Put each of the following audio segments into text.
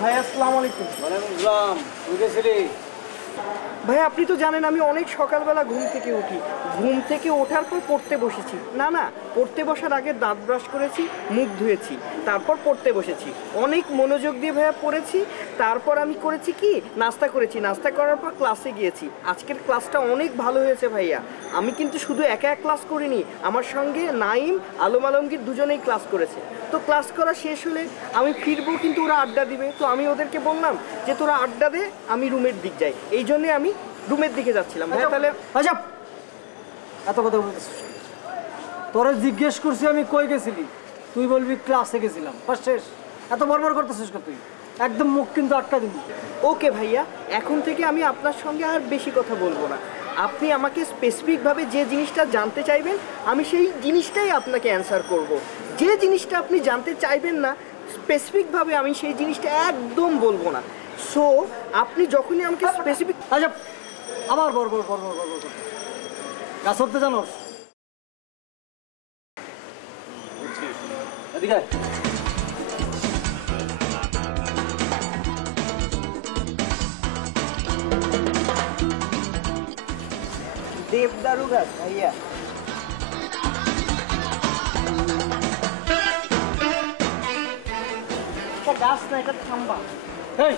ভাই আসসালামু আলাইকুম। ওয়ালাইকুম আসসালাম। তুই গেছিলি? ভাই আপনি তো জানেন আমি অনেক সকালবেলা ঘুম থেকে উঠি। ঘুম থেকে ওঠার পর পড়তে বসেছি। না পড়তে বসার আগে দাঁত ব্রাশ করেছি, মুখ ধুয়েছি, তারপর পড়তে বসেছি। অনেক মনোযোগ দিয়ে ভাইয়া পড়েছি। তারপর আমি করেছি কি, নাস্তা করেছি। নাস্তা করার পর ক্লাসে গিয়েছি। আজকের ক্লাসটা অনেক ভালো হয়েছে ভাইয়া। আমি কিন্তু শুধু একা ক্লাস করিনি, আমার সঙ্গে নাইম, আলম আলমগীর দুজনেই ক্লাস করেছে। তো ক্লাস করা শেষ হলে আমি ফিরবো, কিন্তু ওরা আড্ডা দিবে। তো আমি ওদেরকে বললাম যে তোরা আড্ডা দে, আমি রুমের দিক যাই। এই জন্যে আমি রুমের দিকে যাচ্ছিলাম। ভাই তাহলে আচ্ছা, এত কথা বলতেছিস? তোরা জিজ্ঞেস করছি আমি কই গেছিলি, তুই বলবি ক্লাসে গেছিলাম। শেষ। এত বড় করতেছিস তুই, একদম মুখ কিন্তু আটকা দিবি। ওকে ভাইয়া, এখন থেকে আমি আপনার সঙ্গে আর বেশি কথা বলবো না। আপনি আমাকে স্পেসিফিকভাবে যে জিনিসটা জানতে চাইবেন আমি সেই জিনিসটাই আপনাকে অ্যান্সার করব। যে জিনিসটা আপনি জানতে চাইবেন না স্পেসিফিকভাবে আমি সেই জিনিসটা একদম বলবো না। সো আপনি যখনই আমাকে স্পেসিফিক আচ্ছা, আবার বড় গাছ উঠতে জানোস? এদিকে দেবদারু গাছ ভাইয়া। এটা গাছ না, এটা থাম্বা। এই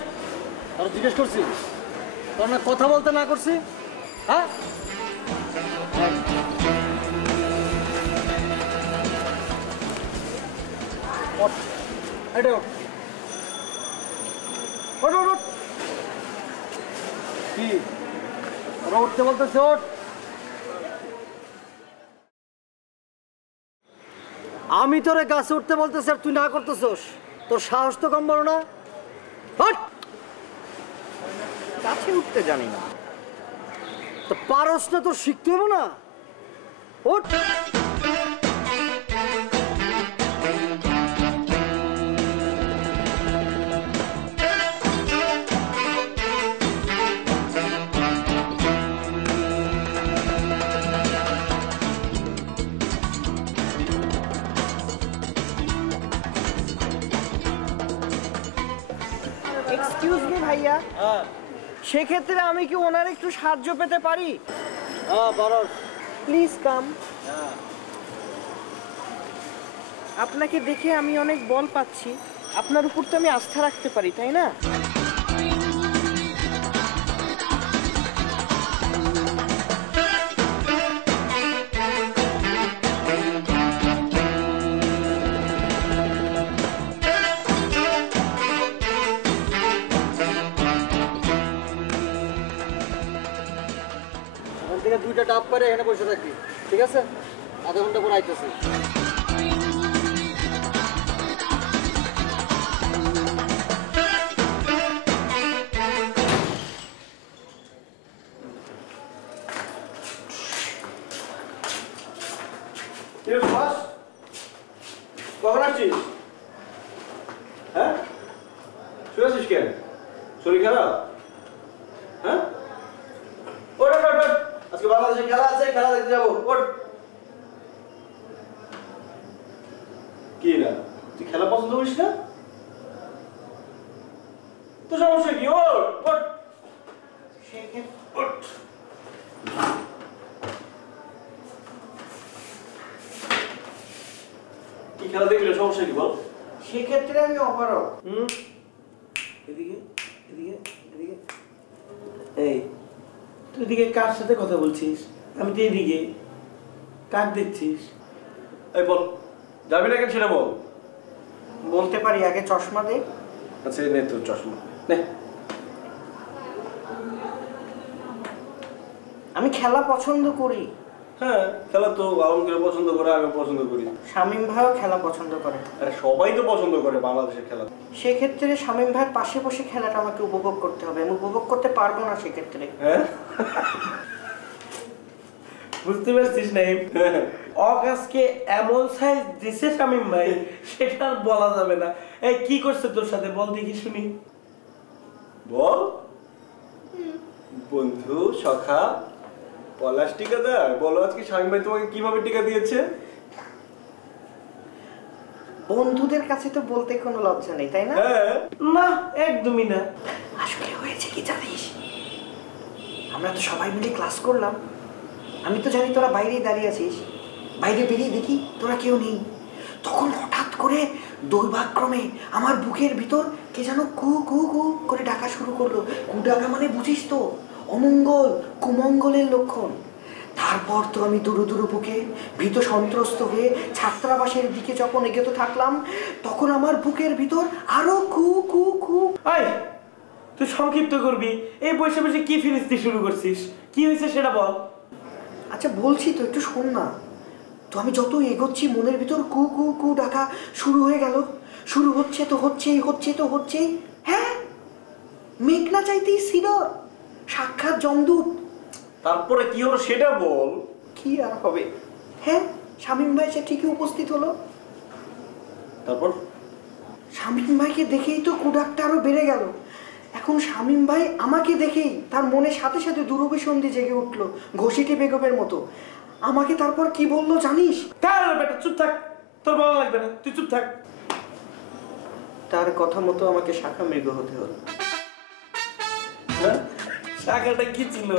তোরা জিজ্ঞেস করছিস? তোর না কথা বলতে না করছি? হ্যাঁ, কি ওরা উঠতে বলতেছে? ওঠ। আমি তোরে গাছে উঠতে বলতেছি আর তুই না করতেছস? তোর সাহস তো কম বড় না? গাছে উঠতে জানি না। তো পারস না তো শিখতে হবে না? ওঠ। এক্সকিউজ মি ভাইয়া, সেক্ষেত্রে আমি কি ওনার একটু সাহায্য পেতে পারি? Please come. আপনাকে দেখে আমি অনেক বল পাচ্ছি। আপনার উপর তো আমি আস্থা রাখতে পারি, তাই না? থেকে 2টা ডাব করে এখানে বসে থাকবি, ঠিক আছে? আধা ঘন্টা পর আইতেছি। কখন আসছিস? হ্যাঁ, শুয়ে আছিস কেন? শরীর খারাপ? হ্যাঁ, ওঠ ওঠ ওঠ, আজকে বাংলাদেশে খেলা আছে, খেলা দেখতে যাবো। ওঠ। কি না, তুই খেলা পছন্দ করিস না? তো সমস্যা কি? ওঠ ওঠ ওঠ। কি খেলা দেখলে সমস্যা কি বল? সেক্ষেত্রে আমি অপারক। এদিকে এদিকে এদিকে। এই তুই এদিকে কার সাথে কথা বলছিস? আমি তো এদিকে। কার দেখছিস? এই বল, যাবি না কেন সেটা বল। বলতে পারি, আগে চশমা দে। আচ্ছা নে তোর চশমা নে। আমি খেলা পছন্দ করি। হ্যাঁ, খেলা তো আলমগীর পছন্দ করে, আমি পছন্দ করি। শামীম ভাইও খেলা পছন্দ করে। আরে সবাই তো পছন্দ করে বাংলাদেশের খেলা। সেক্ষেত্রে শামীম ভাইয়ের পাশে বসে খেলাটা আমাকে উপভোগ করতে হবে। আমি উপভোগ করতে পারবো না সেক্ষেত্রে। হ্যাঁ, বুঝতে পারছিস না? অগাছকে এমন সাইজ দিছে শামীম ভাই, সেটা আর বলা যাবে না। এই কি করছে তোর সাথে বল দেখি শুনি। বল। বন্ধু, সখা, পলাশ টিকাদার, বলো আজকে শামীম ভাই তোমাকে কিভাবে টিকা দিয়েছে? বন্ধুদের কাছে তো বলতে কোনো লজ্জা নেই, তাই না? না, একদমই না। আসলে হয়েছে কি জানিস, আমরা তো সবাই মিলে ক্লাস করলাম, আমি তো জানি তোরা বাইরেই দাঁড়িয়ে আছিস, বাইরে বেরিয়ে দেখি তোরা কেউ নেই। তখন হঠাৎ করে দৈবাক্রমে আমার বুকের ভিতর কে যেন কু কু কু করে ডাকা শুরু করলো। কু ডাকা মানে বুঝিস তো, অমঙ্গল, কুমঙ্গলের লক্ষণ। তারপর তো আমি দুরু দুরু বুকে ভীত সন্ত্রস্ত হয়ে ছাত্রাবাসের দিকে যখন এগোতে থাকলাম, তখন আমার বুকের ভিতর আরো কু কু কু। আয়, তুই সংক্ষিপ্ত করবি। এই বসে বসে কি ফিরিস্তি শুরু করছিস? কি হয়েছে সেটা বল। আচ্ছা বলছি তো, একটু শোন না। তো আমি যত এগোচ্ছি মনের ভিতর কু কু কু ডাকা শুরু হয়ে গেল। শুরু হচ্ছে তো হচ্ছেই, হচ্ছে তো হচ্ছেই। হ্যাঁ, মেঘ না চাইতেই সিডর, সাক্ষাৎ যমদূত। তারপরে কি হলো সেটা বল। কি আর হবে, হ্যাঁ শামীম ভাই সে ঠিকই উপস্থিত হলো। তারপর শামীম ভাইকে দেখেই তো কুডাকটা আরো বেড়ে গেল। এখন শামীম ভাই আমাকে দেখেই তার মনের সাথে সাথে দুরভিসন্ধি জেগে উঠলো, ঘষিটি বেগমের মতো। আমাকে তারপর কি বললো জানিস? তার বেটা চুপ থাক, তোর বলা লাগবে না, তুই চুপ থাক। তার কথা মতো আমাকে শাখা মৃগ হতে হলো। হ্যাঁ, শাখাটা কি ছিল?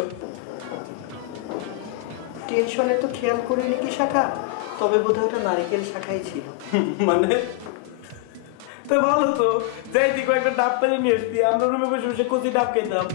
টেনশনে তো খেয়াল করিনি কি শাখা, তবে বোধহয় ওটা নারিকেল শাখাই ছিল। মানে তো ভালো তো, যাই তুই কয়েকটা ডাব পেলে নিয়ে আসতি, আমরা রুমে বসে বসে কচি ডাব খেতাম।